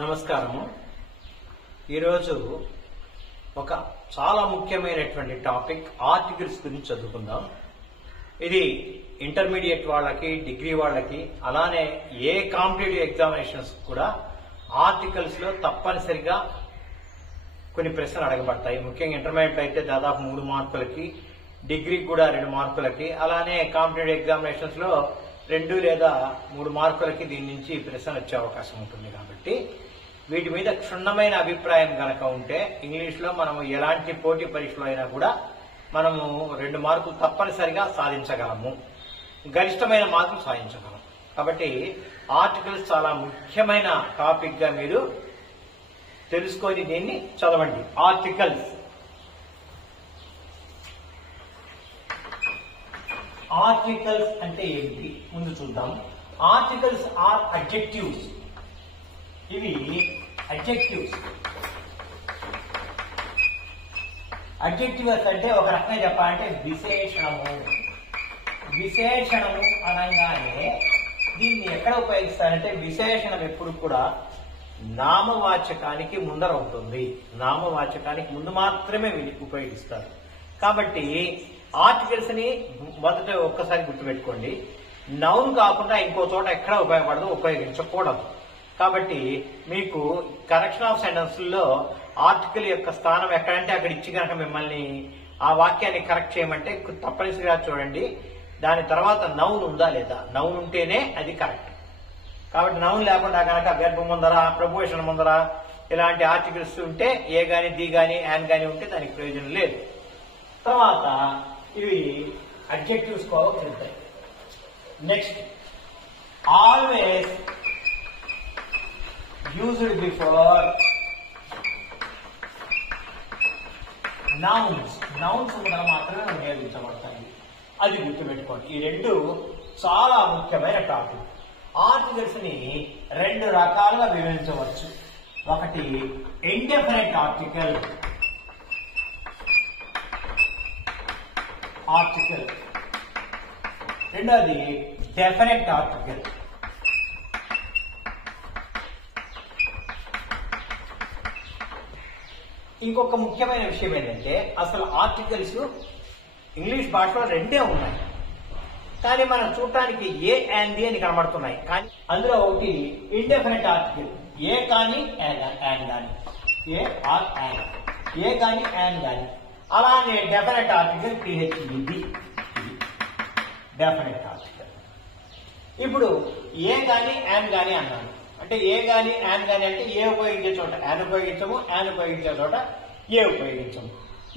నమస్కారము. ఈరోజు ఒక చాలా ముఖ్యమైనటువంటి టాపిక్ ఆర్టికల్స్ గురించి చదువుకుందాం. ఇది ఇంటర్మీడియట్ వాళ్ళకి, డిగ్రీ వాళ్ళకి, అలానే ఏ కాంపిటేటివ్ ఎగ్జామినేషన్స్ కూడా ఆర్టికల్స్ లో తప్పనిసరిగా కొన్ని ప్రశ్నలు అడగబడతాయి. ముఖ్యంగా ఇంటర్మీడియట్ అయితే దాదాపు 3 మార్కులకి, డిగ్రీ కూడా 2 మార్కులకి, అలానే కాంపిటేటివ్ ఎగ్జామినేషన్స్ లో 2 లేదా 3 మార్కులకి దీని నుంచి ప్రశ్నలు వచ్చే అవకాశం ఉంటుంది. కాబట్టి వీటి మీద క్షుణ్ణమైన అభిప్రాయం కనుక ఉంటే ఇంగ్లీష్ లో మనము ఎలాంటి పోటీ పరీక్షలో అయినా కూడా మనము 2 మార్కులు తప్పనిసరిగా సాధించగలము, గరిష్టమైన మార్కులు సాధించగలము. కాబట్టి ఆర్టికల్స్ చాలా ముఖ్యమైన టాపిక్ గా మీరు తెలుసుకొని దీన్ని చదవండి. ఆర్టికల్స్ అంటే ఏంటి ముందు చూద్దాం. Articles are adjectives. ఇవి అడ్జెక్టివ్స్. అడ్జెక్టివ్స్ అంటే ఒక రకంగా చెప్పాలంటే విశేషణము అనగానే దీన్ని ఎక్కడ ఉపయోగిస్తారంటే విశేషణం ఎప్పుడు కూడా నామవాచకానికి ముందర ఉంటుంది. నామవాచకానికి ముందు మాత్రమే ఉపయోగిస్తారు. కాబట్టి ఆర్టికల్స్ ని మొదట ఒక్కసారి గుర్తుపెట్టుకోండి. నౌన్ కాకుండా ఇంకో చోట ఎక్కడ ఉపయోగించకూడదు. కాబట్టి మీకు కరెక్షన్ ఆఫ్ సెంటెన్స్ లో ఆర్టికల్ యొక్క స్థానం ఎక్కడంటే అక్కడ ఇచ్చి కనుక మిమ్మల్ని ఆ వాక్యాన్ని కరెక్ట్ చేయమంటే తప్పనిసరిగా చూడండి దాని తర్వాత నౌన్ ఉందా లేదా. నౌన్ ఉంటేనే అది కరెక్ట్. కాబట్టి నౌన్ లేకుండా కనుక వెర్బ్ ముందర, ప్రపోజిషన్ ముందర ఇలాంటి ఆర్టికల్స్ ఉంటే ఏ గాని, ది గాని, యాన్ గాని ఉంటే దానికి ప్రయోజనం లేదు. తర్వాత ఇవి అడ్జెక్టివ్స్ వెళ్తాయి. Next, always used before nouns. Nouns ముందర మాత్రమే ఉపయోగించబడతాయి. అది గుర్తుపెట్టుకోండి. ఈ 2 చాలా ముఖ్యమైన టాపిక్. ఆర్టికల్స్ ని 2 రకాలుగా వివరించవచ్చు. ఒకటి ఇండెఫినెట్ ఆర్టికల్, రెండోది డెఫినెట్ ఆర్టికల్. ఇంకొక ముఖ్యమైన విషయం ఏంటంటే అసలు ఆర్టికల్స్ ఇంగ్లీష్ భాషలో 2 ఉన్నాయి. కానీ మనం చూడటానికి ఏ అండ్ ది అని కనబడుతున్నాయి. కానీ అందులో ఒకటి ఇండెఫినెట్ ఆర్టికల్, ఏ కానీ యాన్ కానీ, ఏ ఆర్ యాన్, ఏ కానీ యాన్ కానీ. అలానే definite article PHED, definite article. ఇప్పుడు ఏ కానీ యాన్ కానీ అన్నాను అంటే ఏ కానీ యాన్ కానీ అంటే ఏ ఉపయోగించే చోట యాన్ ఉపయోగించము, యాన్ ఉపయోగించే చోట ఏ ఉపయోగించము.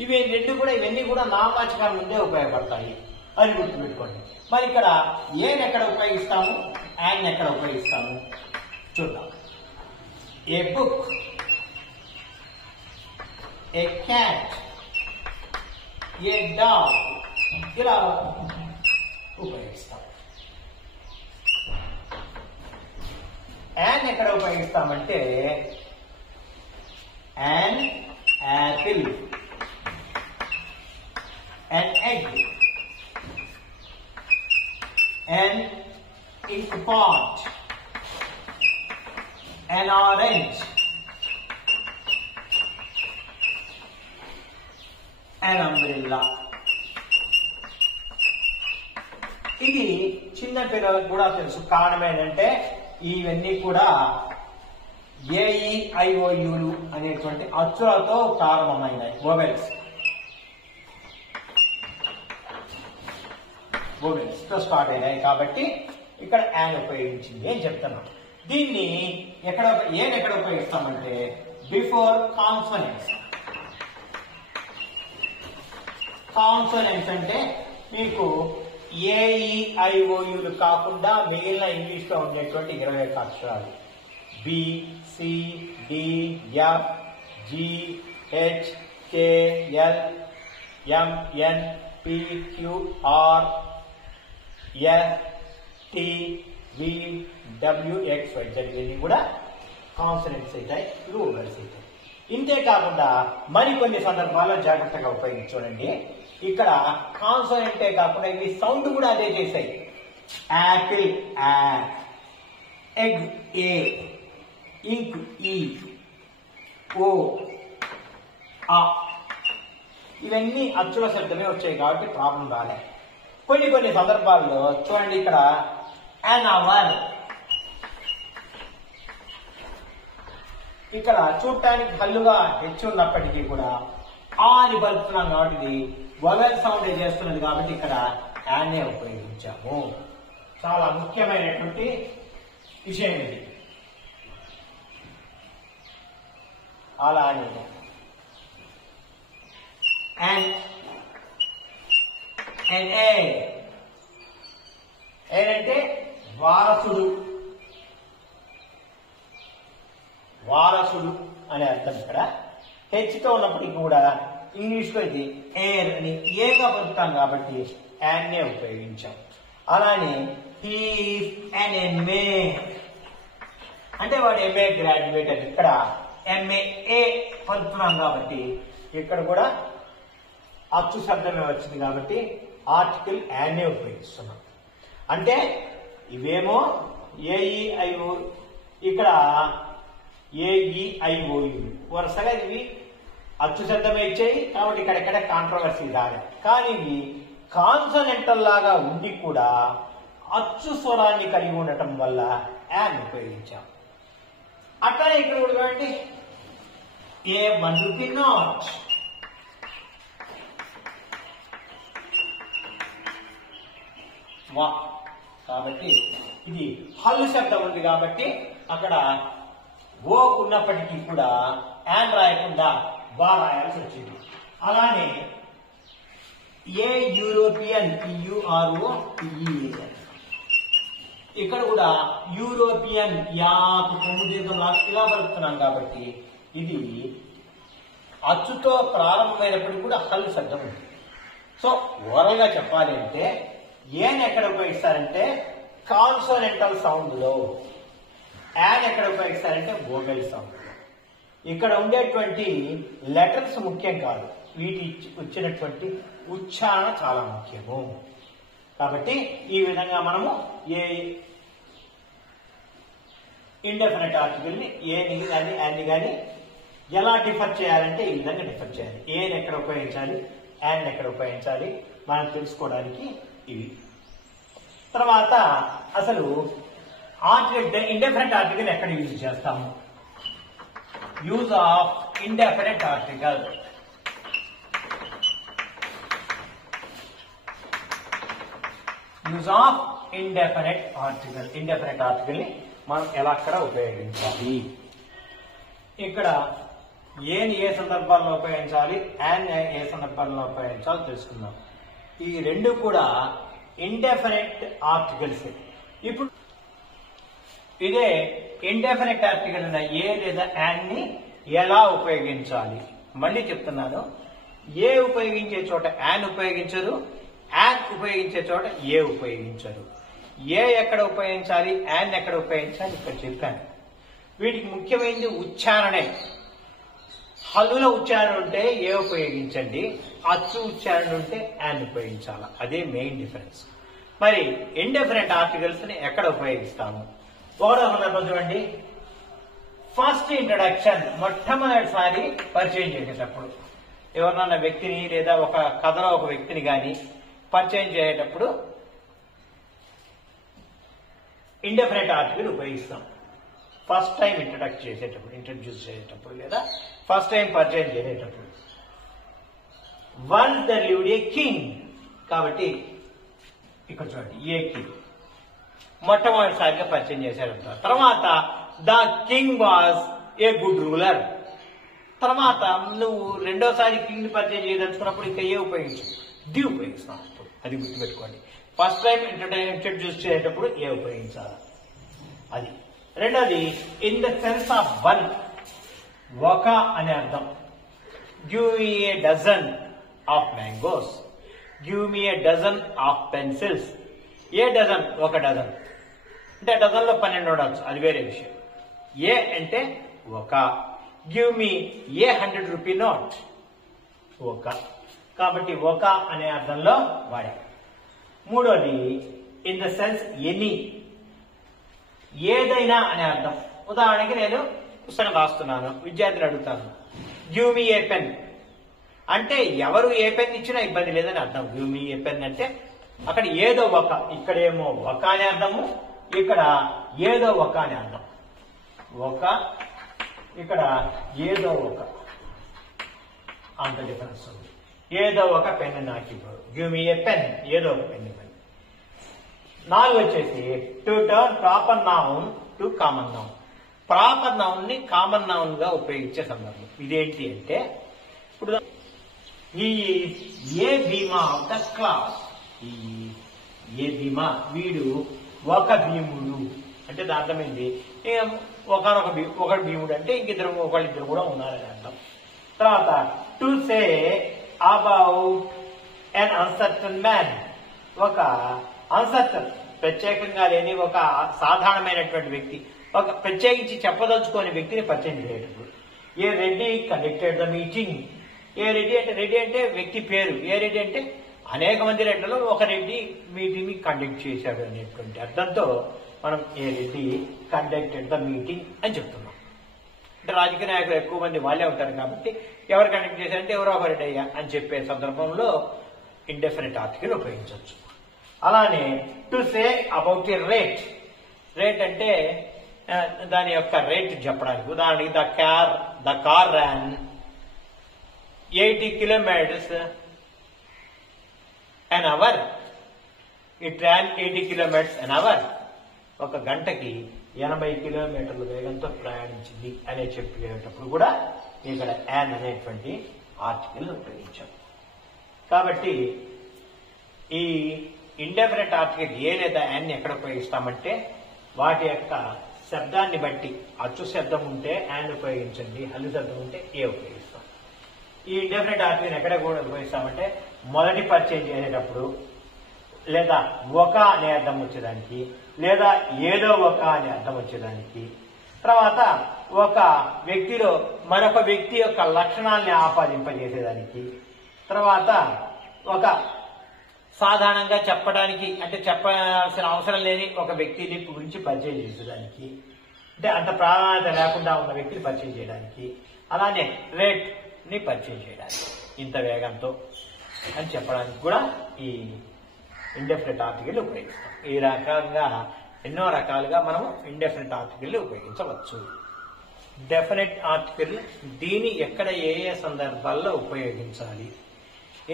ఇవన్నీ కూడా నామవాచకాల ముందే ఉపయోగపడతాయి. అది గుర్తుపెట్టుకోండి. మరి ఇక్కడ ఏని ఎక్కడ ఉపయోగిస్తాము, యాన్ ఎక్కడ ఉపయోగిస్తాము చూద్దాం. A book, a cat, a dog ఇలా ఉపయోగిస్తాం. యాన్ ఎక్కడ ఉపయోగిస్తామంటే an apple, an egg, an ink pot, an orange, an umbrella. ఇది చిన్న పిల్లలకు కూడా తెలుసు. కారణం ఏంటంటే ఇవన్నీ కూడా AEIOUలు అనేటువంటి అచ్చులతో ప్రారంభమైనాయి. వొవెల్స్ తో స్టార్ట్ అయినాయి. కాబట్టి ఇక్కడ యాన్ ఉపయోగించింది అని చెప్తున్నాం. దీన్ని ఎక్కడ ఉపయోగిస్తామంటే బిఫోర్ కాన్సోనెంట్స్. కాన్సోనెంట్స్ అంటే మీకు AEIOUలు కాకుండా మిగిలిన ఇంగ్లీష్ లో ఉండేటువంటి 21 అక్షరాలు B, C, D, F, G, H, K, L, M, N, P, Q, R, S, T, V, W, X, Y, Z ఇవన్నీ కూడా కాన్సనెంట్స్ అవుతాయి, ఇవి వోవెల్స్ అవుతాయి. ఇంతే కాకుండా మరికొన్ని సందర్భాల్లో జాగ్రత్తగా ఉపయోగించుకోండి. ఇక్కడ కాన్సోనెంటే కాకుండా ఇవి సౌండ్ కూడా అదే చేశాయి. యాపిల్, ఎగ్, ఏ, ఇంక్ ఈ, ఓ, ఆ, ఇవన్నీ అచ్చుల శబ్దమే వచ్చాయి కాబట్టి ప్రాబ్లం రాలే. కొన్ని సందర్భాల్లో చూడండి, ఇక్కడ an hour, ఇక్కడ చూడటానికి హల్లుగా హెచ్చు ఉన్నప్పటికీ కూడా ఆ అని పలుకుతున్నాం కాబట్టి ఇది వవెల్ సౌండ్ చేస్తున్నది కాబట్టి ఇక్కడ యానే ఉపయోగించాము. చాలా ముఖ్యమైనటువంటి విషయం ఇది. అలానే ఏంటంటే వారసుడు, వారసుడు అనే అర్థం. ఇక్కడ హెచ్తో ఉన్నప్పటికీ కూడా ఇంగ్లీష్ లో ఇది ఎయిర్ అని ఏగా పలుకుతాం కాబట్టి యాన్నే ఉపయోగించాం. అలానే హీ ఈజ్ అన్ ఎంఏ అంటే వాడు ఎంఏ గ్రాడ్యుయేట్ అని, ఇక్కడ ఎంఏఏ పలుకుతున్నాం కాబట్టి ఇక్కడ కూడా అచ్చు శబ్దమే వచ్చింది కాబట్టి ఆర్టికల్ యాన్నే ఉపయోగిస్తున్నాం. అంటే ఇవేమో ఏఈఐఓ, ఇక్కడ ఏఈఐఓయు వరుసగా ఇవి అచ్చు శబ్దమే ఇచ్చాయి కాబట్టి ఇక్కడెక్కడ కాంట్రవర్సీ రాలేదు. కానీ ఇవి కాన్సనెంటల్ లాగా ఉండి కూడా అచ్చు స్వరాన్ని కలిగి ఉండటం వల్ల యాన్ ఉపయోగించాం. అట్లానే ఇక్కడ కూడా చూడండి, ఏ 1 రూపీ నాట్, వా, కాబట్టి ఇది హల్లు శబ్దం ఉంది కాబట్టి అక్కడ ఓ ఉన్నప్పటికీ కూడా యాన్ రాయకుండా వా రాయాల్సి వచ్చింది. అలానే ఏ యూరోపియన్, యుఆర్ఓ పిఈఏఎన్, ఇక్కడ కూడా యూరోపియన్ యాకు కొమ్ముదీర్ఘం ఇలా పలుకుతున్నాం కాబట్టి ఇది అచ్చుతో ప్రారంభమైనప్పటికీ కూడా హల్లు శబ్దం ఉంది. సో ఓవరాల్ గా చెప్పాలి అంటే ఏన్ ఎక్కడ ఉపయోగిస్తారంటే కాన్సోనెంటల్ సౌండ్ లో, యాన్ ఎక్కడ ఉపయోగిస్తారంటే వోవెల్ సౌండ్ లో. ఇక్కడ ఉండేటువంటి లెటర్స్ ముఖ్యం కాదు, వీటి వచ్చినటువంటి ఉచ్చారణ చాలా ముఖ్యము. కాబట్టి ఈ విధంగా మనము ఏ ఇండెఫినెట్ ఆర్టికల్ ని ఏని కానీ యాన్ని కానీ ఎలా డిఫర్ చేయాలంటే ఈ విధంగా డిఫర్ చేయాలి. ఏని ఎక్కడ ఉపయోగించాలి, యాన్ ఎక్కడ ఉపయోగించాలి మనం తెలుసుకోవడానికి ఇవి. తర్వాత అసలు ఆర్టికల్ ఇండెఫినెట్ ఆర్టికల్ ఎక్కడ యూజ్ చేస్తాము? Use of indefinite article. Use of indefinite article. Indefinite article ని మనం ఎలా అక్కడ ఉపయోగించాలి? ఇక్కడ ఏని ఏ సందర్భాల్లో ఉపయోగించాలి, యాన్ ఏ సందర్భాల్లో ఉపయోగించాలో తెలుసుకుందాం. ఈ రెండు కూడా ఇండెఫినెట్ ఆర్టికల్స్. ఇప్పుడు ఇదే ఇండెఫినెట్ ఆర్టికల్ ఉన్న ఏ లేదా యాన్ ని ఎలా ఉపయోగించాలి మళ్ళీ చెప్తున్నాను. ఏ ఉపయోగించే చోట యాన్ ఉపయోగించరు, యాన్ ఉపయోగించే చోట ఏ ఉపయోగించరు. ఏ ఎక్కడ ఉపయోగించాలి, యాన్ ఎక్కడ ఉపయోగించాలి ఇక్కడ చెప్పాను. వీటికి ముఖ్యమైనది ఉచ్చారణే. హల్లుల ఉచ్చారణ ఉంటే ఏ ఉపయోగించండి, అచ్చు ఉచ్చారణ ఉంటే యాన్ ఉపయోగించాలి. అదే మెయిన్ డిఫరెన్స్. మరి ఇండెఫినెట్ ఆర్టికల్స్ ని ఎక్కడ ఉపయోగిస్తాము? ఒకటో సందర్భం చూడండి, ఫస్ట్ ఇంట్రడక్షన్, మొట్టమొదటిసారి పరిచయం చేసేటప్పుడు ఎవరినన్నా వ్యక్తిని లేదా ఒక కథలో ఒక వ్యక్తిని కానీ పరిచయం చేసేటప్పుడు ఇండెఫినెట్ ఆర్టికల్ ఉపయోగిస్తాం. ఫస్ట్ టైం ఇంట్రడ్యూస్ చేసేటప్పుడు లేదా ఫస్ట్ టైం పరిచయం చేసేటప్పుడు. Once there lived a king, కాబట్టి ఇక్కడ చూడండి ఏ కింగ్ మొట్టమొదటిసారిగా పరిచయం చేశారంటారు. తర్వాత the king was a good ruler. తర్వాత నువ్వు రెండోసారి కింగ్ ని పరిచయం చేయదలుచుకున్నప్పుడు ఇంకా ఏ ఉపయోగించు, ది ఉపయోగిస్తాం. అది గుర్తుపెట్టుకోండి. ఫస్ట్ టైం ఇంట్రడ్యూస్ చేసేటప్పుడు ఏ ఉపయోగించాలి అది. రెండోది in the sense of one, ఒక అనే అర్థం. Give me a dozen of mangoes, give me a dozen of pencils. A dozen, ఒక డజన్ అంటే డజన్ లో 12 ఉండొచ్చు, అది వేరే విషయం. ఏ అంటే ఒక. Give me a 100 rupee note, ఒక. కాబట్టి ఒక అనే అర్థంలో వాడే. మూడోది ఇన్ ద సెన్స్ ఎనీ, ఏదైనా అనే అర్థం. ఉదాహరణకి నేను పుస్తకం రాస్తున్నాను, విద్యార్థిని అడుగుతాను, గివ్ మీ ఏ పెన్ అంటే ఎవరు ఏ పెన్ ఇచ్చినా ఇబ్బంది లేదని అర్థం. గివ్ మీ ఏ పెన్ అంటే అక్కడ ఏదో ఒక, ఇక్కడేమో ఒక అని అర్థము, ఇక్కడ ఏదో ఒక అని అర్థం. ఒక, ఇక్కడ ఏదో ఒక, అంత డిఫరెన్స్ ఉంది. ఏదో ఒక పెన్ నాకు ఇవ్వరు. గివ్ మీ ఏ పెన్, ఏదో ఒక పెన్ ఇవ్వండి. 4 వచ్చేసి to turn proper noun to common noun. Proper noun ని కామన్ నౌన్ గా ఉపయోగించే సందర్భం ఇదేంటి అంటే, ఇప్పుడు ఈ ఏ భీమా ఆఫ్ ద క్లాస్, ఈ ఏ భీమా, వీడు ఒక భీముడు అంటే దాని అర్థమైంది ఒకడు భీముడు అంటే ఒకళ్ళిద్దరు కూడా ఉన్నారని అర్థం. తర్వాత to say about an uncertain man, ఒక అన్సర్టన్ ప్రత్యేకంగా లేని ఒక సాధారణమైనటువంటి వ్యక్తి, ఒక ప్రత్యేకించి చెప్పదలుచుకోని వ్యక్తిని పరిచయం చేయటప్పుడు. ఏ రెడ్డి కండక్టెడ్ ద మీటింగ్. ఏ రెడ్డి అంటే, రెడ్డి అంటే వ్యక్తి పేరు, ఏ రెడ్డి అంటే అనేక మంది రెడ్డిలో ఒక రెడ్డి మీటింగ్ ని కండక్ట్ చేశాడు అనేటువంటి అర్థంతో మనం ఏ రెడ్డి కండక్టెడ్ ద మీటింగ్ అని చెప్తున్నాం. అంటే రాజకీయ నాయకులు ఎక్కువ మంది వాళ్ళే ఉంటారు కాబట్టి ఎవరు కండక్ట్ చేశారంటే ఎవరో ఒక రెడ్డి అయ్యా అని చెప్పే సందర్భంలో ఇండెఫినిట్ ఆర్టికల్ ఉపయోగించవచ్చు. అలానే to say about a rate. Rate అంటే దాని యొక్క రేట్ చెప్పడానికి. ఉదాహరణకి the car ran 80 kilometers an hour. It ran 80 kilometers an hour. ఒక గంటకి 80 కిలోమీటర్ల వేగంతో ప్రయాణించింది అనే చెప్పేటప్పుడు కూడా ఇక్కడ యాన్ అనేటువంటి ఆర్టికల్ ఉపయోగించాం. కాబట్టి ఈ ఇండెఫినిట్ ఆర్టికల్ ఏ లేదా యాన్ ఎక్కడ ఉపయోగిస్తామంటే వాటి యొక్క శబ్దాన్ని బట్టి, అచ్చు శబ్దం ఉంటే యాన్ ఉపయోగించండి, హల్లు శబ్దం ఉంటే ఏ ఉపయోగిస్తాం. ఈ ఇండెఫినిట్ ఆర్టికల్ ఎక్కడ కూడా ఉపయోగిస్తామంటే మొదటి పరిచయం చేసేటప్పుడు, లేదా ఒక అనే అర్థం వచ్చేదానికి, లేదా ఏదో ఒక అనే అర్థం వచ్చేదానికి, తర్వాత ఒక వ్యక్తిలో మరొక వ్యక్తి యొక్క లక్షణాలని ఆపాదింపజేసేదానికి, తర్వాత ఒక సాధారణంగా చెప్పడానికి అంటే చెప్పాల్సిన అవసరం లేని ఒక వ్యక్తిని గురించి పరిచయం చేసేదానికి, అంటే అంత ప్రాధాన్యత లేకుండా ఉన్న వ్యక్తిని పరిచయం చేయడానికి, అలానే రేట్ ని పరిచయం చేయడానికి ఇంత వేగంతో అని చెప్పడానికి కూడా ఈ ఇండెఫినిట్ ఆర్టికల్ ఉపయోగిస్తాం. ఈ రకంగా ఎన్నో రకాలుగా మనము ఇండెఫినిట్ ఆర్టికల్ ఉపయోగించవచ్చు. డెఫినిట్ ఆర్టికల్ దీని ఎక్కడ ఏ ఏ సందర్భాల్లో ఉపయోగించాలి,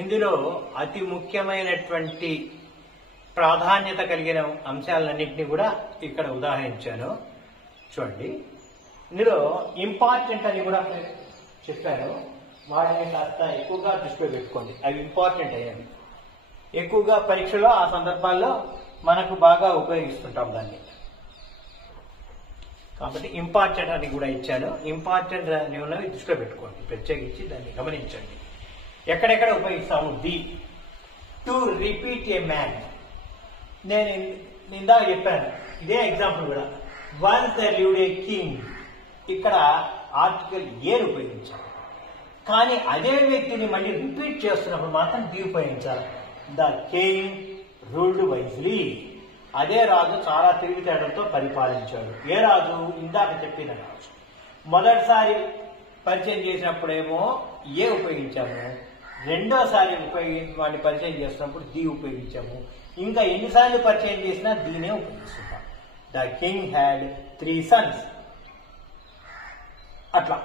ఇందులో అతి ముఖ్యమైనటువంటి ప్రాధాన్యత కలిగిన అంశాలన్నింటినీ కూడా ఇక్కడ ఉదాహరించాను. చూడండి, ఇందులో ఇంపార్టెంట్ అని కూడా చెప్పాను. వాటిని కాస్త ఎక్కువగా దృష్టిలో పెట్టుకోండి, అవి ఇంపార్టెంట్ అయ్యాయి. ఎక్కువగా పరీక్షలో ఆ సందర్భాల్లో మనకు బాగా ఉపయోగిస్తుంటాం దాన్ని. కాబట్టి ఇంపార్టెంట్ అని కూడా ఇచ్చాను. ఇంపార్టెంట్ అని ఉన్నవి దృష్టిలో పెట్టుకోండి, ప్రత్యేకించి దాన్ని గమనించండి. ఎక్కడెక్కడ ఉపయోగిస్తాము? To repeat A man. నేను ఇందాక చెప్పాను, ఇదే ఎగ్జాంపుల్ కూడా. Once the lived a king, ఇక్కడ ఆర్టికల్ ఏని ఉపయోగించాలి. కానీ అదే వ్యక్తిని మళ్ళీ రిపీట్ చేస్తున్నప్పుడు మాత్రం డి ఉపయోగించాలి. The king ruled wisely. అదే రాజు చాలా తెలివితేటలతో పరిపాలించాడు. ఏ రాజు? ఇందాక చెప్పిన రాజు. మొదటిసారి పరిచయం చేసినప్పుడేమో ఏ ఉపయోగించాము, రెండోసారి వాడిని పరిచయం చేసినప్పుడు ది ఉపయోగించాము. ఇంకా ఎన్నిసార్లు పరిచయం చేసినా దీనే ఉపయోగిస్తున్నాం. The king had 3 sons. అట్లా.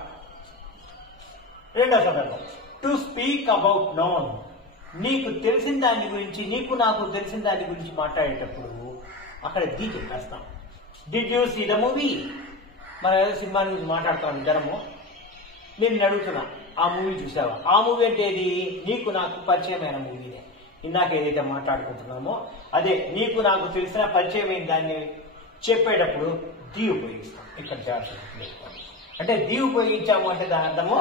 రెండో సందర్భం టు స్పీక్ అబౌట్ నోన్. నీకు తెలిసిన దాని గురించి, నీకు నాకు తెలిసిన దాని గురించి మాట్లాడేటప్పుడు అక్కడ ది చెప్పేస్తాం. Did you see the movie? మనం ఏదో సినిమా గురించి మాట్లాడతాం ఇద్దరము. నేను అడుగుతున్నా, ఆ మూవీ చూసావా? ఆ మూవీ అంటే ఏది? నీకు నాకు పరిచయమైన మూవీనే. ఇందాక ఏదైతే మాట్లాడుకుంటున్నామో అదే నీకు నాకు తెలిసిన పరిచయమైన దాన్ని చెప్పేటప్పుడు ది ఉపయోగిస్తాం. ఇక్కడ జాగ్రత్త. అంటే ది ఉపయోగించాము అంటే దాని అర్థము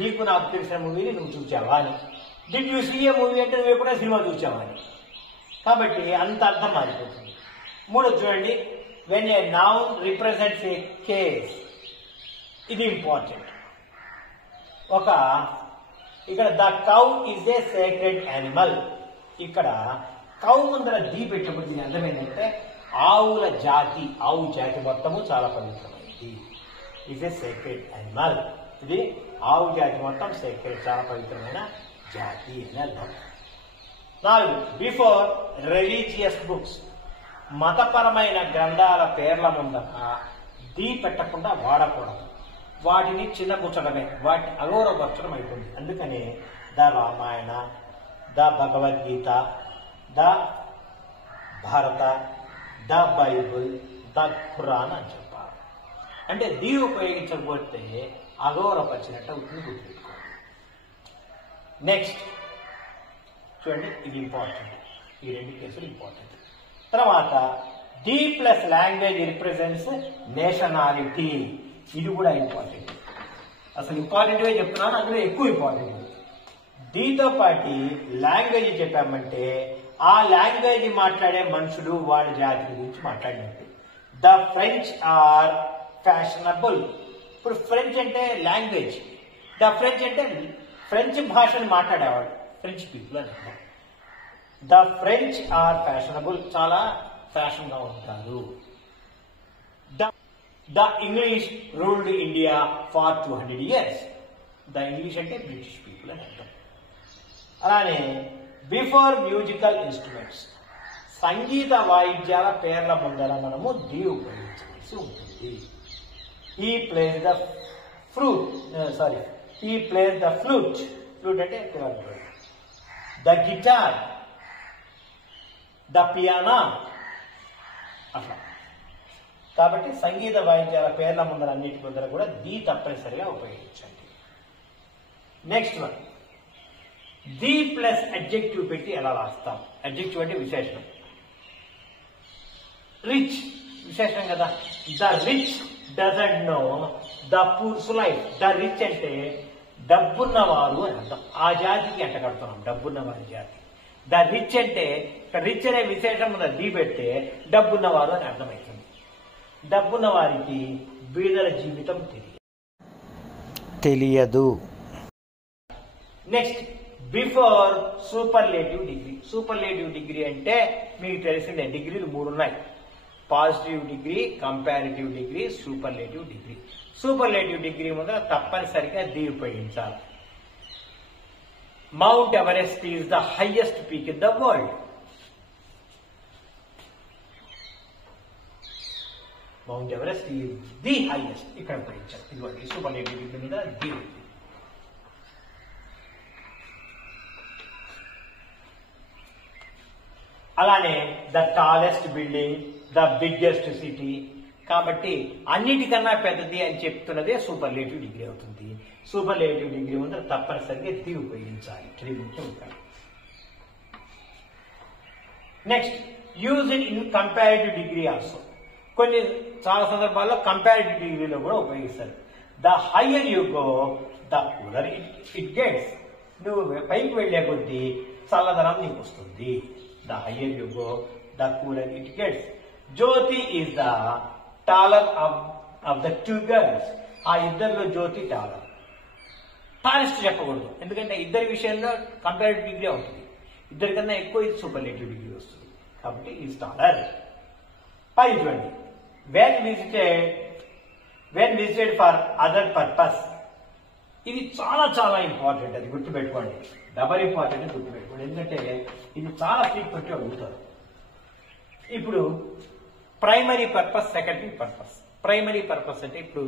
నీకు నాకు తెలిసిన మూవీని నువ్వు చూసావా అని. Did you see a movie అంటే నువ్వు ఎప్పుడైనా సినిమా చూసావా అని. కాబట్టి అంత అర్థం మారిపోతుంది. మూడో చూడండి, when a noun represents A case. ఇది ఇంపార్టెంట్. ఇక్కడ the cow is a sacred animal. ఇక్కడ కౌ ముందర ది పెట్టినప్పుడు దీని అర్థం ఏంటంటే ఆవు జాతి మొత్తము చాలా పవిత్రమైనది. ఉంటుంది. Is a sacred animal. ఇది ఆవు జాతి మొత్తం సేక్రెడ్, చాలా పవిత్రమైన జాతి అని అర్థం. 4. Before religious books. మతపరమైన గ్రంథాల పేర్ల ముందర ది పెట్టకుండా వాడకూడదు. వాటిని చిన్నపుచ్చడమే, వాటిని అగౌరవపరచడం అయిపోయింది. అందుకనే the Ramayana, the Bhagavad Gita, the భారత, ద బైబుల్, ద ఖురాన్ అని చెప్పారు. అంటే ది ఉపయోగించకపోతే అగౌరవపరిచినట్టు అవుతుంది, గుర్తుపెట్టుకోండి. నెక్స్ట్ చూడండి, ఇది ఇంపార్టెంట్, ఈ 2 కేసులు ఇంపార్టెంట్. తర్వాత the plus language represents nationality. ఇది కూడా ఇంపార్టెంట్. అసలు ఇంపార్టెంట్గా చెప్తున్నాను, అందులో ఎక్కువ ఇంపార్టెంట్. దీంతో పాటు లాంగ్వేజ్ చెప్పామంటే ఆ లాంగ్వేజ్ మాట్లాడే మనుషులు వాళ్ళ జాతి గురించి మాట్లాడినట్టు. The French are fashionable. ఇప్పుడు ఫ్రెంచ్ అంటే లాంగ్వేజ్, ద ఫ్రెంచ్ అంటే ఫ్రెంచ్ భాషను మాట్లాడేవాడు, ఫ్రెంచ్ పీపుల్ అని అంటారు. ద ఫ్రెంచ్ ఆర్ ఫ్యాషనబుల్, చాలా ఫ్యాషన్ గా ఉంటారు. The English ruled India for 200 years. The English అంటే బ్రిటిష్ పీపుల్ అని అంటారు. అలానే బిఫోర్ మ్యూజికల్ ఇన్స్ట్రుమెంట్స్, సంగీత వాయిద్యాల పేర్ల ముందర మనము ది ఉపయోగించవలసి ఉంటుంది. ఈ ప్లేస్ ద ఫ్లూట్, ఈ ప్లేస్ ద ఫ్లూట్. ఫ్లూట్ అంటే ద గిటార్, ద పియానో, అట్లా. కాబట్టి సంగీత వాయిద్యాల పేర్ల ముందర అన్నిటి ముందర కూడా ది తప్పనిసరిగా ఉపయోగించండి. Next one, the plus adjective పెట్టి ఎలా రాస్తాం? అడ్జెక్టివ్ అంటే విశేషణం. రిచ్ విశేషణం కదా. The rich doesn't know the poors life. The rich అంటే డబ్బున్నవారు అని అర్థం. ఆ జాతికి అంట కడుతున్నాం, డబ్బున్నవారి జాతి. ద రిచ్ అంటే రిచ్ అనే విశేషం మీద ది పెడితే డబ్బున్నవారు అని అర్థమవుతుంది. డబ్బున్న వారికి బీదల జీవితం తెలియదు. Next, before superlative degree. Superlative degree అంటే మీకు తెలిసిందే, డిగ్రీలు 3 ఉన్నాయి. Positive degree, comparative degree, superlative degree. Superlative degree ముందర తప్పనిసరిగా ది ఉపయోగించాలి. Mount Everest is the highest peak in the world. Mount Everest is the highest. ఇక్కడ ఉపయోగించాలి. ఇదిగోండి, సూపర్లేటివ్ డిగ్రీ మీద ది ఉంది. అలానే the tallest building, the biggest city. కాబట్టి అన్నిటికన్నా పెద్దది అని చెప్తున్నదే సూపర్లేటివ్ డిగ్రీ అవుతుంది. సూపర్లేటివ్ డిగ్రీ ముందర తప్పనిసరిగా ది ఉపయోగించాలి. 3 ముఖ్యం ఉంటాయి. Next, use it in comparative degree also. కొన్ని చాలా సందర్భాల్లో కంపారిటివ్ డిగ్రీలో కూడా ఉపయోగిస్తారు. The higher you go the cooler it gets. నువ్వు పైకి వెళ్లే కొద్దీ చల్లదనం నీకు వస్తుంది. The higher you go the cooler it gets. Jyoti is the taller of the 2 girls. ఆ ఇద్దరిలో జ్యోతి టాలర్. టాలెస్ట్ చెప్పకూడదు, ఎందుకంటే ఇద్దరి విషయంలో కంపారిటివ్ డిగ్రీ అవుతుంది. ఇద్దరికన్నా ఎక్కువ ఇది సూపర్లేటివ్ డిగ్రీ వస్తుంది. కాబట్టి ఈజ్ టాలర్. 5 చూడండి, when visited for other purpose. ఇది చాలా చాలా ఇంపార్టెంట్, అది గుర్తుపెట్టుకోండి. డబల్ ఇంపార్టెంట్ గుర్తుపెట్టుకోండి, ఎందుకంటే ఇది చాలా ఫ్రీక్వెంట్గా అడుగుతారు. ఇప్పుడు primary purpose, secondary purpose. Primary purpose అంటే ఇప్పుడు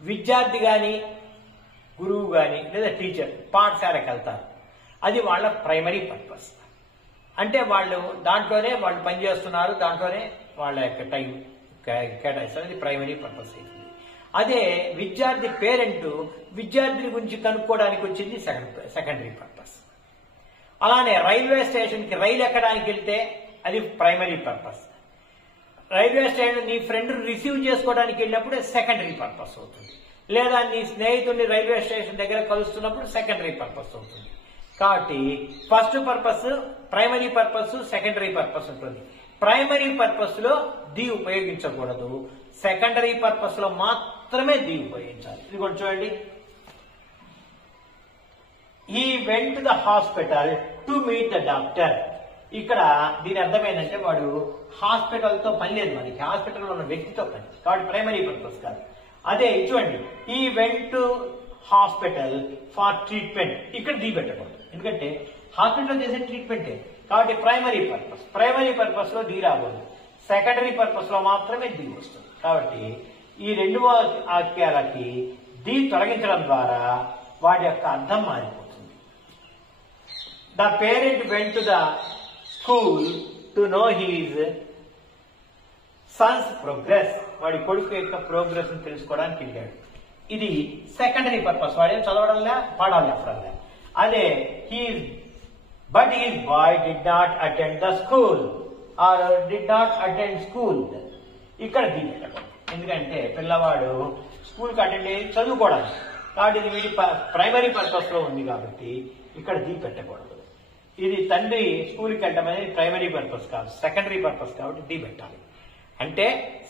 విద్యార్థి కానీ గురువు కానీ లేదా టీచర్ పాఠశాలకు వెళ్తారు, అది వాళ్ళ ప్రైమరీ పర్పస్. అంటే వాళ్ళు దాంట్లోనే వాళ్ళు పనిచేస్తున్నారు, దాంట్లోనే వాళ్ళ యొక్క టైం కేటాయిస్తారు, అది ప్రైమరీ పర్పస్ అవుతుంది. అదే విద్యార్థి పేరెంట్ విద్యార్థి గురించి కనుక్కోవడానికి వచ్చింది సెకండరీ పర్పస్. అలానే రైల్వే స్టేషన్కి రైలు ఎక్కడానికి వెళ్తే అది ప్రైమరీ పర్పస్. రైల్వే స్టేషన్ నీ ఫ్రెండ్ రిసీవ్ చేసుకోవడానికి వెళ్ళినప్పుడు సెకండరీ పర్పస్ అవుతుంది. లేదా నీ స్నేహితుడిని రైల్వే స్టేషన్ దగ్గర కలుస్తున్నప్పుడు సెకండరీ పర్పస్ అవుతుంది. కాబట్టి first purpose primary purpose, secondary purpose ఉంటుంది. ప్రైమరీ పర్పస్ లో ది ఉపయోగించకూడదు, సెకండరీ పర్పస్ లో మాత్రమే ది ఉపయోగించాలి. ఇది కూడా చూడండి, he went to the hospital to meet the doctor. ఇక్కడ దీని అర్థం ఏంటంటే వాడు హాస్పిటల్తో పని లేదు, మనకి హాస్పిటల్లో ఉన్న వ్యక్తితో పని, కాబట్టి ప్రైమరీ పర్పస్ కాదు. అదే చూడండి, ఈ went to hospital for treatment, ఇక్కడ ది పెట్టకూడదు, ఎందుకంటే హాస్పిటల్ చేసే ట్రీట్మెంటే, కాబట్టి ప్రైమరీ పర్పస్ లో ది రాకూడదు, సెకండరీ పర్పస్ లో మాత్రమే ది వస్తుంది. కాబట్టి ఈ రెండు వాక్యాలకి ది తొలగించడం ద్వారా వాటి యొక్క అర్థం మారిపోతుంది. The parent went to the school to know his son's progress, వాడి కొడుకు యొక్క ప్రోగ్రెస్ ని తెలుసుకోవడానికి వెళ్ళాడు. ఇది సెకండరీ పర్పస్, వాడేం చదవడంలే పాడాలి అప్పుడల్లా. అదే but his boy did not attend the school or did not attend school, ఇక్కడ ది పెట్టకూడదు, ఎందుకంటే పిల్లవాడు స్కూల్కి అటెండ్ అయ్యి చదువుకోవడానికి, కాబట్టి ఇది వీడి ప్రైమరీ పర్పస్ లో ఉంది కాబట్టి ఇక్కడ ది పెట్టకూడదు. ఇది తండ్రి స్కూల్కి వెళ్ళడం అనేది ప్రైమరీ పర్పస్ కాదు, సెకండరీ పర్పస్, కాబట్టి ది పెట్టాలి. అంటే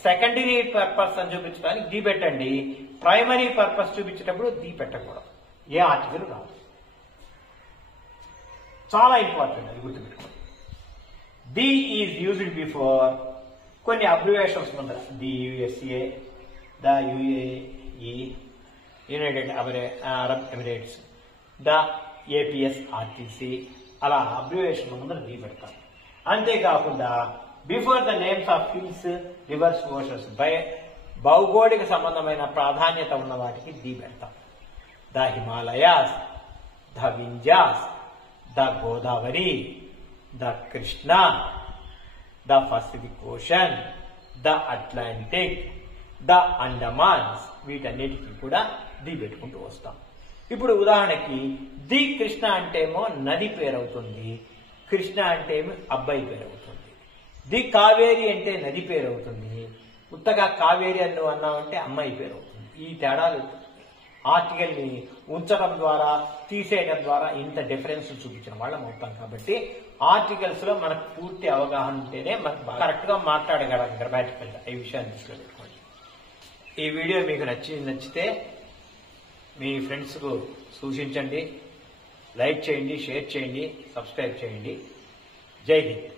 సెకండరీ పర్పస్ అని చూపించడానికి ది పెట్టండి, ప్రైమరీ పర్పస్ చూపించేటప్పుడు ది పెట్టకూడదు, ఏ ఆర్టికల్ రాదు. చాలా ఇంపార్టెంట్, అది గుర్తుపెట్టుకోండి. ది ఈజ్ యూజ్డ్ బిఫోర్ కొన్ని అబ్రివేషన్స్ ముందర, the USA, the UAE, United Arab Emirates, the APSRTC, అలా అబ్రివేషన్ ముందర ది పెడతారు. అంతేకాకుండా before the names of hills, reverse, oceans, భౌగోళిక సంబంధమైన ప్రాధాన్యత ఉన్న వాటికి ది పెడతాం. The Himalayas, the Vindhya's, the Godavari, the Krishna, the Pacific ocean, the Atlantic, the Andamans, వీటన్నిటికీ కూడా ది పెట్టుకుంటూ వస్తాం. ఇప్పుడు ఉదాహరణకి ది కృష్ణ అంటేమో నది పేరు అవుతుంది, కృష్ణ అంటే ఏమో అబ్బాయి పేరు అవుతుంది. ది కావేరి అంటే నది పేరు అవుతుంది, ఉత్తగా కావేరి అని నువ్వు అన్నావంటే అమ్మాయి పేరు అవుతుంది. ఈ తేడాలు ఆర్టికల్ ని ఉంచడం ద్వారా తీసేయడం ద్వారా ఇంత డిఫరెన్స్ చూపించిన వాళ్ళం అవుతాం. కాబట్టి ఆర్టికల్స్ లో మనకు పూర్తి అవగాహన ఉంటేనే మనకు కరెక్ట్ గా మాట్లాడగలం గ్రామాటికల్ గా. ఈ విషయాన్ని దృష్టిలో పెట్టుకోండి. ఈ వీడియో మీకు నచ్చితే మీ ఫ్రెండ్స్ కు సూచించండి, లైక్ చేయండి, షేర్ చేయండి, సబ్స్క్రైబ్ చేయండి. జై హింద్.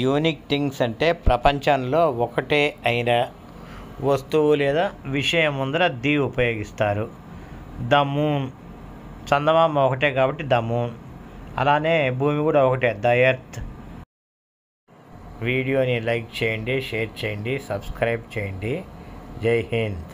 యూనిక్ థింగ్స్ అంటే ప్రపంచంలో ఒకటే అయిన వస్తువు లేదా విషయం ముందర ది ఉపయోగిస్తారు. ద మూన్, చందమామ ఒకటే కాబట్టి ద మూన్. అలానే భూమి కూడా ఒకటే, ద ఎర్త్. వీడియోని లైక్ చేయండి, షేర్ చేయండి, సబ్స్క్రైబ్ చేయండి. జై హింద్.